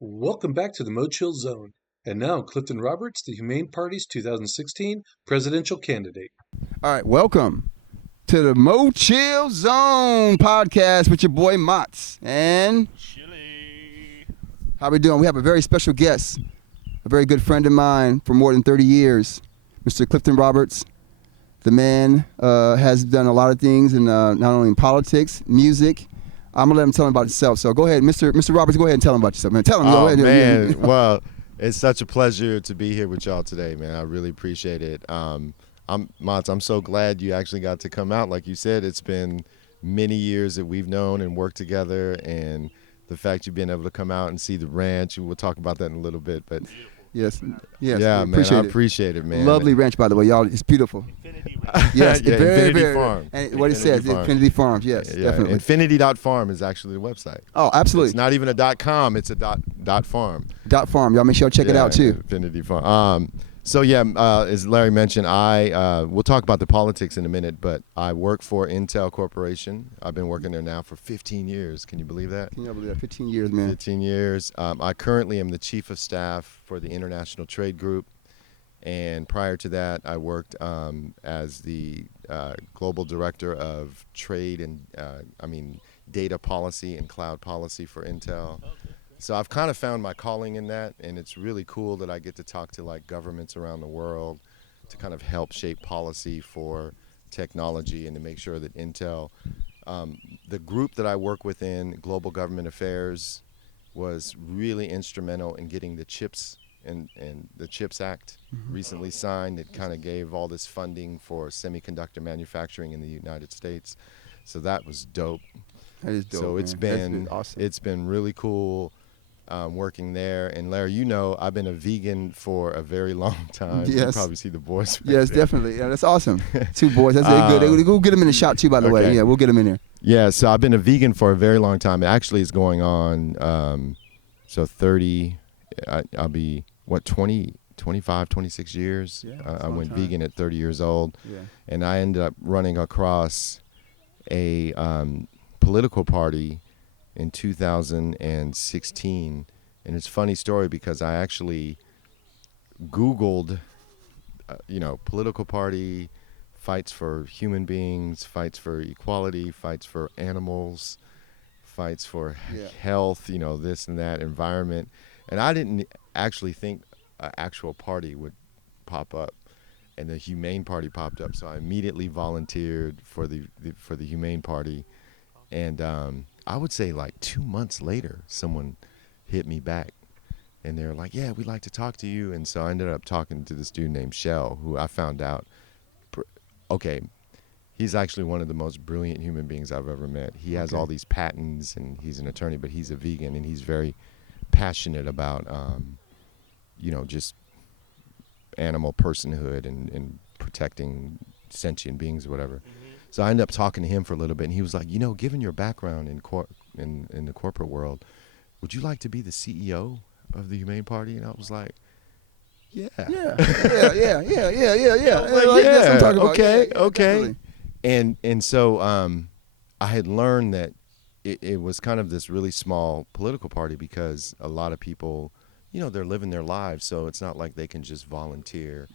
Welcome back to the MoChill Zone. And now, Clifton Roberts, the Humane Party's 2016 presidential candidate. All right, welcome to the MoChill Zone podcast with your boy Mott's. And Chili. how we doing? We have a very special guest, a very good friend of mine for more than 30 years, Mr. Clifton Roberts. The man has done a lot of things, in, not only in politics, music. I'm gonna let him tell him about himself. So go ahead, Mr. Roberts. Go ahead and tell him about yourself, man. Tell him. Go ahead. Man, well, it's such a pleasure to be here with y'all today, man. I really appreciate it. Mats, I'm so glad you actually got to come out. Like you said, it's been many years that we've known and worked together, and the fact you've been able to come out and see the ranch, and we'll talk about that in a little bit. But Yes. yeah, man, I appreciate it, man. Lovely ranch, by the way, y'all. It's beautiful. Infinity Yes, yeah, very, Infinity very. Farm. And what it Infinity says, Farm. Infinity Farms. Yes, Yeah, definitely. Infinity.farm is actually the website. Oh, absolutely. It's not even a .com, it's a .farm. .farm. Y'all make sure y'all check it out too. Infinity Farm. So yeah, as Larry mentioned, we'll talk about the politics in a minute, but I work for Intel Corporation. I've been working there now for 15 years. Can you believe that? Can you believe that? 15 years, man. 15 years. I currently am the chief of staff for the International Trade Group, and prior to that, I worked as the global director of trade and data policy and cloud policy for Intel. So I've kind of found my calling in that, and it's really cool that I get to talk to like governments around the world to kind of help shape policy for technology and to make sure that Intel, the group that I work within, Global Government Affairs, was really instrumental in getting the CHIPS and the CHIPS Act recently signed. It kind of gave all this funding for semiconductor manufacturing in the United States. So that was dope. That is dope. So man. it's been awesome. It's been really cool working there. And Larry, you know, I've been a vegan for a very long time. Yes. You probably see the boys. Right Yes, there. definitely. Yeah, that's awesome. Two boys. That's good. We'll get them in the shot too, by the way. Okay. Yeah, we'll get them in there. Yeah, so I've been a vegan for a very long time. It actually is going on, so 30, I'll be, 25, 26 years. Yeah, that's a I long went time. vegan at 30 years old. Yeah. And I ended up running across a political party in 2016. And it's a funny story because I actually Googled, political party, fights for human beings, fights for equality, fights for animals, fights for health, this and that, environment. And I didn't actually think an actual party would pop up. And the Humane Party popped up, so I immediately volunteered for the Humane Party, and I would say like 2 months later, someone hit me back, and they were like, "Yeah, we'd like to talk to you." And so I ended up talking to this dude named Shell, who I found out, he's actually one of the most brilliant human beings I've ever met. He has all these patents, and he's an attorney, but he's a vegan, and he's very passionate about, just animal personhood and protecting sentient beings or whatever. So I ended up talking to him for a little bit, and he was like, given your background in the corporate world, would you like to be the CEO of the Humane Party? And I was like, yeah. Yeah. I was like, That's what I'm talking about. okay. Definitely. And so I had learned that it was kind of this really small political party because a lot of people, they're living their lives, so it's not like they can just volunteer.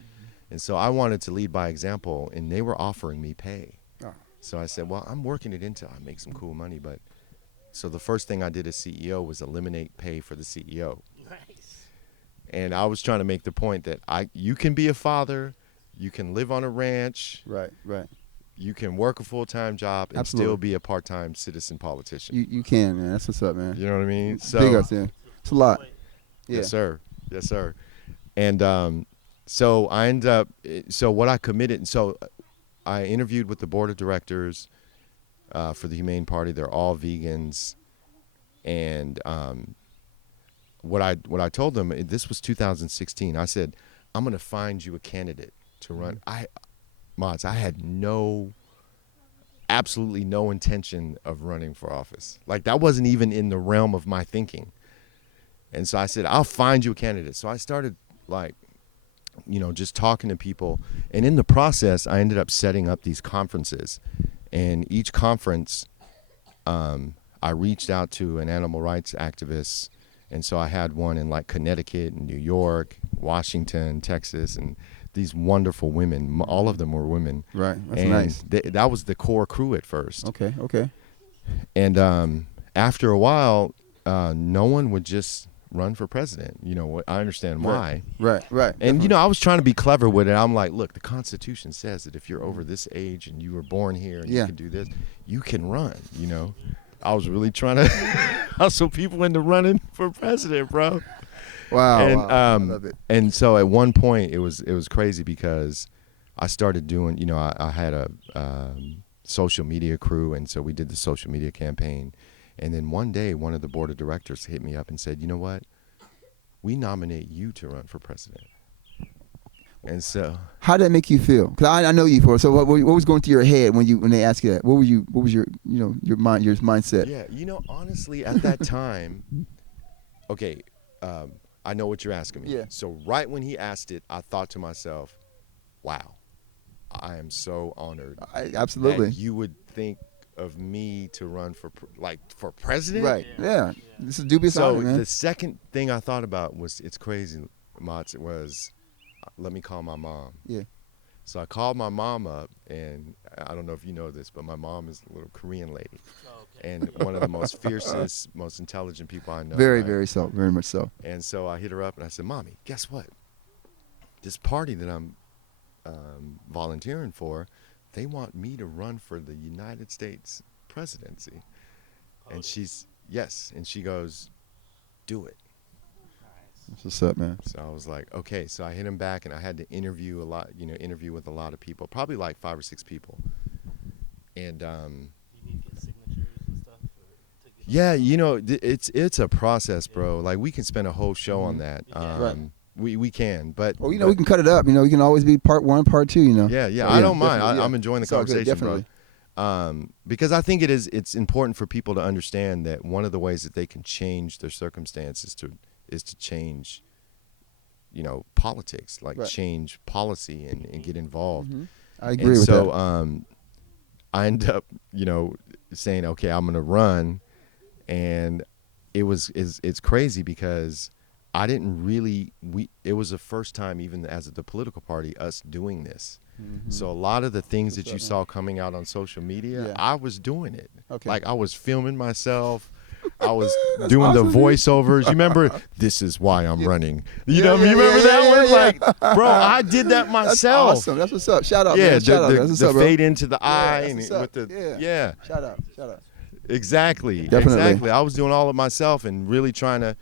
And so I wanted to lead by example, and they were offering me pay. Oh. So I said, well, I'm working at Intel. I make some cool money. But so the first thing I did as CEO was eliminate pay for the CEO. Nice. And I was trying to make the point that you can be a father, you can live on a ranch, Right. you can work a full-time job and Absolutely. still be a part-time citizen politician. You can, man. That's what's up, man. You know what I mean? So, Big ups, yeah. It's a lot. Yeah. Yes, sir. And so I ended up, so what I committed, so I interviewed with the board of directors for the Humane Party. They're all vegans. And what I told them, this was 2016. I said, I'm going to find you a candidate to run. Mods, I had absolutely no intention of running for office. Like, that wasn't even in the realm of my thinking. And so I said, I'll find you a candidate. So I started, just talking to people. And in the process, I ended up setting up these conferences. And each conference, I reached out to an animal rights activist And so I had one in like Connecticut and New York, Washington, Texas, and these wonderful women. All of them were women. Right. That's and nice. That was the core crew at first. Okay. Okay. And after a while, no one would just run for president. You know, I understand why. Right. Right. And, you know, I was trying to be clever with it. I'm like, look, the Constitution says that if you're over this age and you were born here and you can do this, you can run, you know. I was really trying to hustle people into running for president, bro. Wow. And, I love it. And so at one point it was crazy because I started doing, you know, I had a social media crew, and so we did the social media campaign. And then one day, one of the board of directors hit me up and said, you know what? We nominate you to run for president. And so, how did that make you feel? Because I know you for. So what was going through your head when they asked you that? What was your your mindset? Yeah, you know, honestly, at that time, okay, I know what you're asking me. Yeah. So right when he asked it, I thought to myself, wow, I am so honored. Absolutely. That you would think of me to run for president. Right. Yeah. This is dubious So honor, man. the second thing I thought about was, it's crazy, Mats, it was, let me call my mom. Yeah. So I called my mom up, and I don't know if you know this, but my mom is a little Korean lady. And one of the most fiercest, most intelligent people I know. Very, right? very so. Very much so. And so I hit her up and I said, Mommy, guess what? This party that I'm volunteering for, they want me to run for the United States presidency. And and she goes, do it. That's what's up, man. So I was like, okay. So I hit him back, and I had to interview with a lot of people, probably like 5 or 6 people. And You need to get signatures and stuff to get yeah, you know, it's a process, bro. Like, we can spend a whole show on that. Right. We can, but Well, we can cut it up. We can always be part 1, part 2. Yeah, So, I don't mind. definitely, I'm enjoying the It's all good, conversation, definitely. bro. Because I think it's important for people to understand that one of the ways that they can change their circumstances is to change, politics, like Right. change policy and get involved. Mm-hmm. I agree with so, that. I end up, saying, okay, I'm going to run. And it's crazy because I didn't really, it was the first time, even as the political party, us doing this. Mm-hmm. So a lot of the things What's that you up, man? saw coming out on social media, Yeah. I was doing it. Okay. Like, I was filming myself. I was doing the voiceovers. You remember, this is why I'm running. You know, you remember that one? Yeah. Like, bro, I did that That's myself. awesome. That's what's up. Shout out, Yeah, man. Shout out. That's what's the up, bro. fade into the eye that's and what's up. with the Yeah. Shout out. Shout out. Exactly. Definitely. Exactly. I was doing all of myself and really trying to,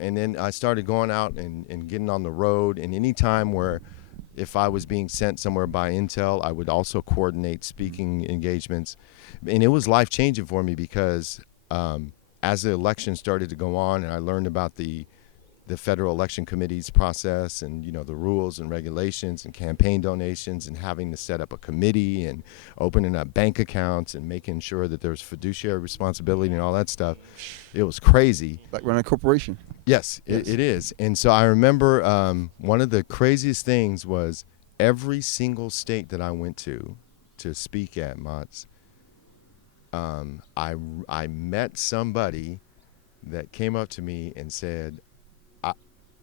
and then I started going out and getting on the road. And any time where if I was being sent somewhere by Intel, I would also coordinate speaking engagements. And it was life-changing for me because as the election started to go on and I learned about the Federal Election Committee's process and, the rules and regulations and campaign donations and having to set up a committee and opening up bank accounts and making sure that there's fiduciary responsibility and all that stuff, it was crazy. Like running a corporation. Yes, Yes. It is. And so I remember one of the craziest things was every single state that I went to speak at, Mats, I met somebody that came up to me and said,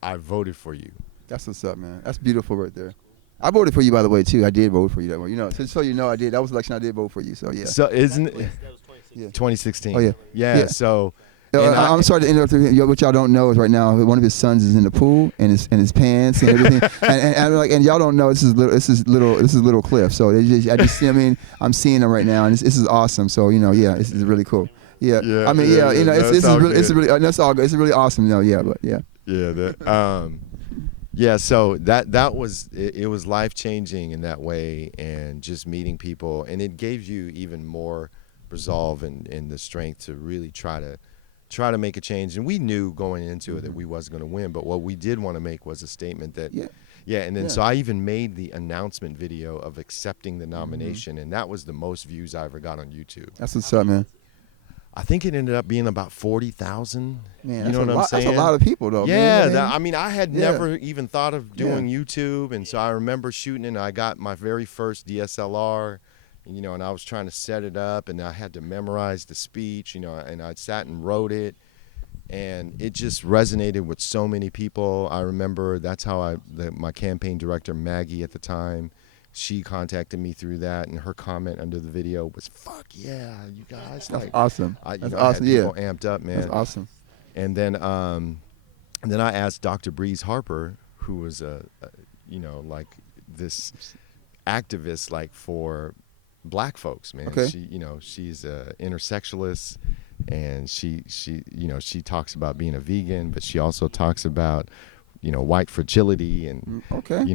I voted for you. That's what's up, man. That's beautiful right there. I voted for you, by the way, too. I did vote for you that way. Just so you know, I did. That was election. I did vote for you. So yeah. So isn't it that was 2016. Yeah. 2016? Oh, yeah. Yeah. Yeah. So and I'm sorry to interrupt. What y'all don't know is right now one of his sons is in the pool and his pants and everything. and y'all don't know this is little Cliff. So I just see. I'm seeing him right now, and this is awesome. So this is really cool. Yeah. Yeah, It's really that's all good. It's really awesome. Yeah. Yeah, so that was it was life-changing in that way, and just meeting people, and it gave you even more resolve and the strength to really try to make a change. And we knew going into it that we wasn't going to win, but what we did want to make was a statement that so I even made the announcement video of accepting the nomination, and that was the most views I ever got on YouTube. That's what's up, man. I think it ended up being about 40,000. Man, you know what I'm saying? That's a lot of people, though. Yeah, man. I had never even thought of doing YouTube, and so I remember shooting, and I got my very first DSLR, and I was trying to set it up, and I had to memorize the speech, and I sat and wrote it, And it just resonated with so many people. I remember that's how my campaign director, Maggie, at the time, she contacted me through that, and her comment under the video was, "Fuck yeah, you guys!" That's like, awesome. That's awesome. I had people Yeah, amped up, man. that's awesome. And then I asked Dr. Breeze Harper, who was like this activist, like for black folks, man. Okay. She's a intersexualist, and she talks about being a vegan, but she also talks about white fragility and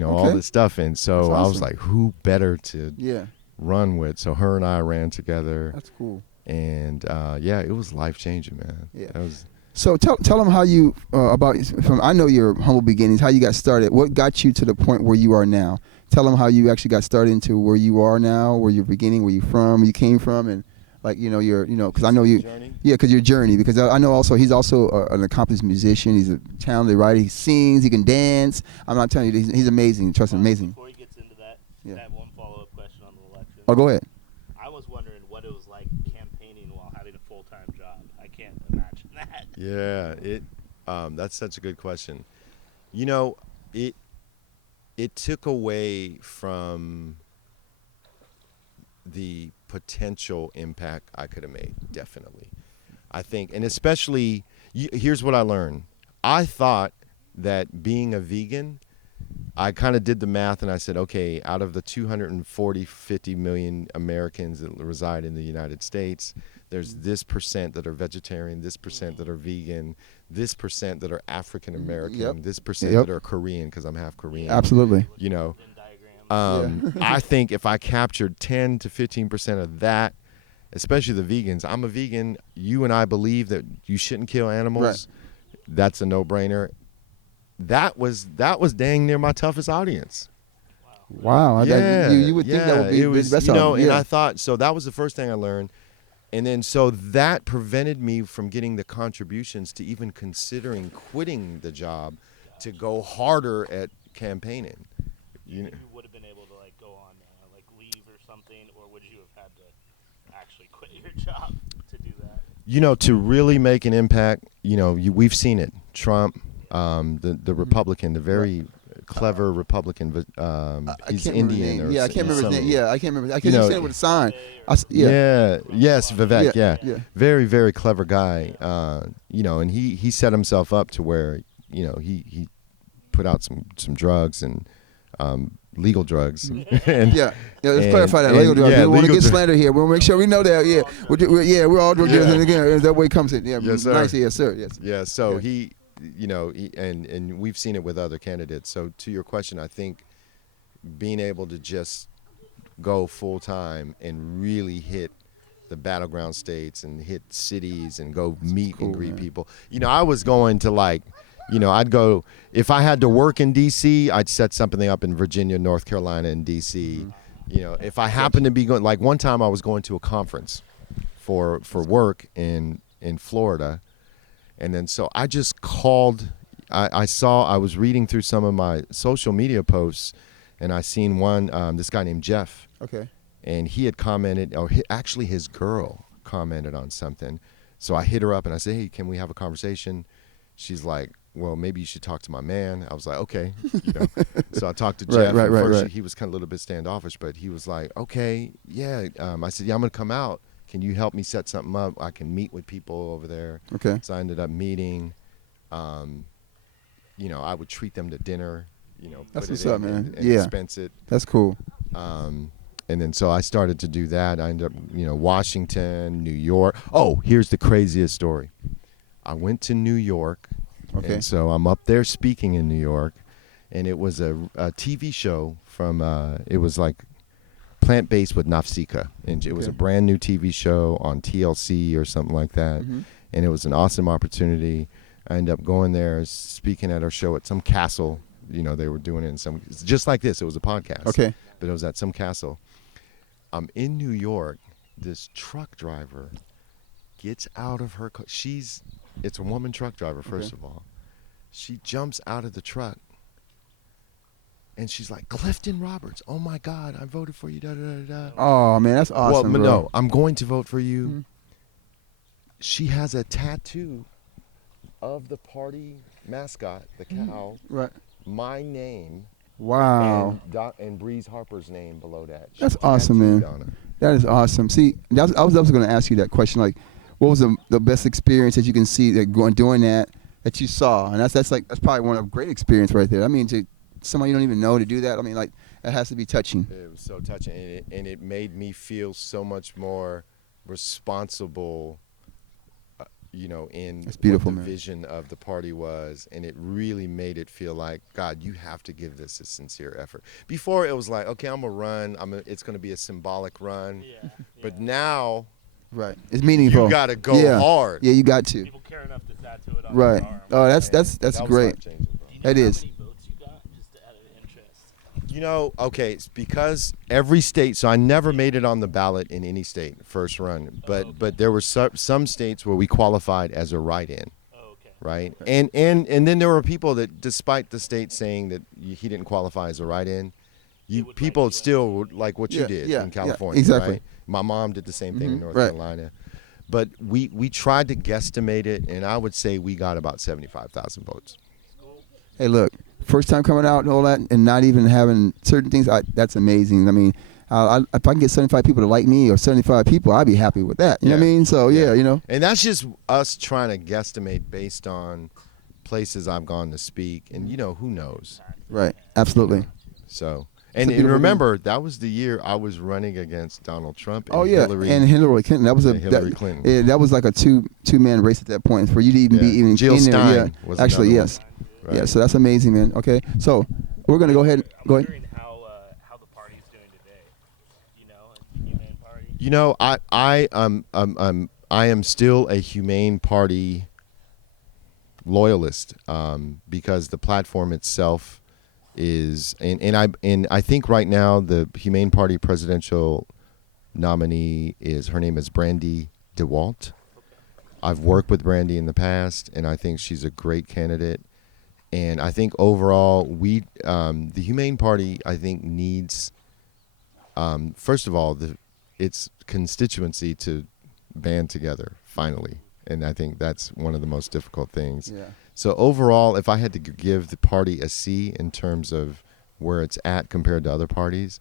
all this stuff. And so That's I was awesome. like, who better to Yeah, run with? So her and I ran together, that's cool. and it was life changing, man. Yeah. That was. So tell them how you I know your humble beginnings, how you got started. What got you to the point where you are now? Tell them how you actually got started into where you are now, where you're beginning, where you from, where you came from, and because I know you. Journey? Yeah, because your journey. Because I know also he's also an accomplished musician. He's a talented writer. He sings. He can dance. I'm not telling you, he's amazing. Trust me, amazing. Before he gets into that, Yeah. that one follow-up question on the election. Oh, go ahead. I was wondering what it was like campaigning while having a full-time job. I can't imagine that. Yeah, that's such a good question. It took away from the potential impact I could have made, definitely. I think, and especially, here's what I learned. I thought that being a vegan, I kind of did the math and I said, okay, out of the 50 million Americans that reside in the United States, there's this percent that are vegetarian, this percent that are vegan, this percent that are African American, Yep. this percent Yep. that are Korean, because I'm half Korean. Absolutely. You know, Venn diagram. I think if I captured 10 to 15% of that, especially the vegans, I'm a vegan. You and I believe that you shouldn't kill animals. Right. That's a no-brainer. That was dang near my toughest audience. Wow. You would think that would be it was, the best you know, album. and Yeah. I thought, so that was the first thing I learned. And then so that prevented me from getting the contributions to even considering quitting the job to go harder at campaigning. You would have been able to go on leave or something, or would you have had to actually quit your job to do that? To really make an impact, we've seen it. Trump, the Republican, the very clever Republican, he's Indian. I can't remember his name. Yeah, I can't remember. I You can't know, say it with a sign. Yes, Vivek. Yeah. Yeah. Very, very clever guy. And he set himself up to where he put out some drugs and legal drugs. And, let's clarify that. Legal drugs. We don't want to get slander here. We'll make sure we know that. Yeah, we're all drug dealers. And again, that way it comes in. Yeah, yes, sir. Nice. Yes, sir. Yes. Yeah. So he and we've seen it with other candidates. So to your question, I think being able to just go full time and really hit the battleground states and hit cities and go meet and greet people. I was going to I'd go, if I had to work in D.C., I'd set something up in Virginia, North Carolina, and D.C. If I happened to be going, one time I was going to a conference for work in Florida. And then so I just called, I was reading through some of my social media posts, and I seen one, this guy named Jeff. Okay. And he had commented, actually his girl commented on something. So I hit her up and I said, hey, can we have a conversation? She's like, well, maybe you should talk to my man. I was like, okay. So I talked to Jeff. Right. First, he was kind of a little bit standoffish, but he was like, okay, yeah. I said, yeah, I'm going to come out. Can you help me set something up? I can meet with people over there. Okay. So I ended up meeting. I would treat them to dinner. That's put what's it up, in man. and Yeah. expense it. That's cool. And then so I started to do that. I ended up, Washington, New York. Oh, here's the craziest story. I went to New York. Okay. And so I'm up there speaking in New York, and it was a TV show from, it was like Plant-Based with Nafsika. And it was a brand new TV show on TLC or something like that. Mm-hmm. And it was an awesome opportunity. I ended up going there, speaking at our show at some castle. They were doing it in some, just like this. It was a podcast. Okay. But it was at some castle. I'm in New York. This truck driver gets out of her car. It's a woman truck driver, first of all. She jumps out of the truck. And she's like, Clifton Roberts, oh my God, I voted for you, da-da-da-da. Oh, man, that's awesome, Well, bro. no, I'm going to vote for you. Mm-hmm. She has a tattoo of the party mascot, the cow, Right. my name Wow. and Breeze Harper's name below that. She That's awesome, man. tattooed on it. That is awesome. See, I was going to ask you that question. Like, what was the best experience that you can see that doing that you saw? And that's probably one of great experience right there. I mean, to somebody you don't even know to do that. I mean, like, that has to be touching. It was so touching, and it made me feel so much more responsible. In That's beautiful, what the man. vision of the party was, and it really made it feel like, God, you have to give this a sincere effort. Before it was like, okay, I'm gonna run. It's gonna be a symbolic run, but now, Right, it's meaningful. You gotta go hard. Yeah, you got to. People care enough to tattoo it on Right. their arm. Oh, that's That great. was life-changing, bro. Do you know That how is. many votes you got, just out of interest? Okay, it's because every state. So I never made it on the ballot in any state first run, but there were some states where we qualified as a write-in. Right, and then there were people that, despite the state saying that he didn't qualify as a write-in, people still would like what you did in California. exactly. Right? My mom did the same thing in North Carolina, but we tried to guesstimate it, and I would say we got about 75,000 votes. Hey, look, first time coming out and all that, and not even having certain things. That's amazing. I mean, if I can get 75 people to like me, or 75 people, I'd be happy with that. You know what I mean? So And that's just us trying to guesstimate based on places I've gone to speak, and who knows. Right. Absolutely. So, and remember, that was the year I was running against Donald Trump and Hillary. And Hillary Clinton. That was Hillary Clinton. That was like a two-man race at that point for you to even be even Jill in there. Stein was actually, another yes. one. Right. Yeah, so that's amazing, man. Okay, so we're gonna go ahead. Go ahead. I'm wondering how the party's doing today. The Humane Party. I am still a Humane Party loyalist because the platform itself is, and I think right now the Humane Party presidential nominee her name is Brandy DeWalt. I've worked with Brandy in the past, and I think she's a great candidate. And I think overall, the Humane Party, I think, needs, first of all, its constituency to band together, finally. And I think that's one of the most difficult things. Yeah. So overall, if I had to give the party a C in terms of where it's at compared to other parties,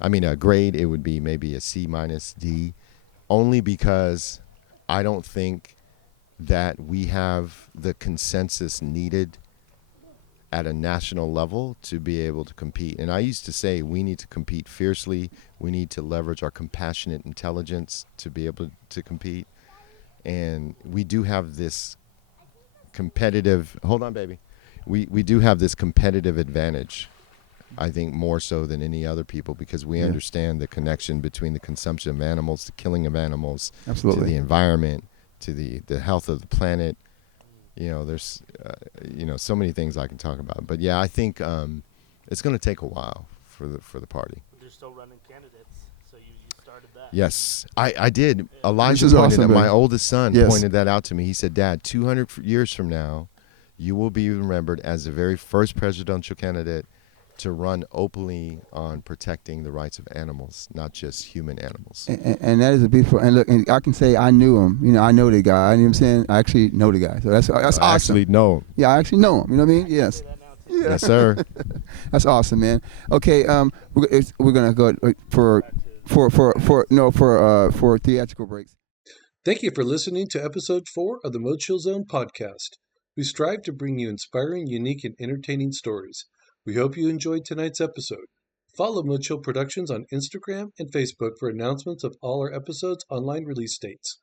I mean, a grade, it would be maybe a C minus D, only because I don't think that we have the consensus needed at a national level to be able to compete. And I used to say we need to compete fiercely. We need to leverage our compassionate intelligence to be able to compete. And we do have this competitive, hold on, baby. We do have this competitive advantage, I think, more so than any other people, because we understand the connection between the consumption of animals, the killing of animals, Absolutely. to the environment, to the health of the planet. There's so many things I can talk about, but I think it's going to take a while for the party. They're still running candidates, so you started that. Yes, I did. Elijah is pointed awesome, my man. oldest son Yes. pointed that out to me. He said, "Dad, 200 years from now, you will be remembered as the very first presidential candidate to run openly on protecting the rights of animals, not just human animals." And that is a beautiful. And look, and I can say I knew him. I know the guy. You know what I'm saying? I actually know the guy. So that's awesome. Actually, no. Yeah, I actually know him. You know what I mean? Yes. Yes, sir. That's awesome, man. Okay, we're gonna go for theatrical breaks. Thank you for listening to episode 4 of the MoChill Zone podcast. We strive to bring you inspiring, unique, and entertaining stories. We hope you enjoyed tonight's episode. Follow MoChill Productions on Instagram and Facebook for announcements of all our episodes' online release dates.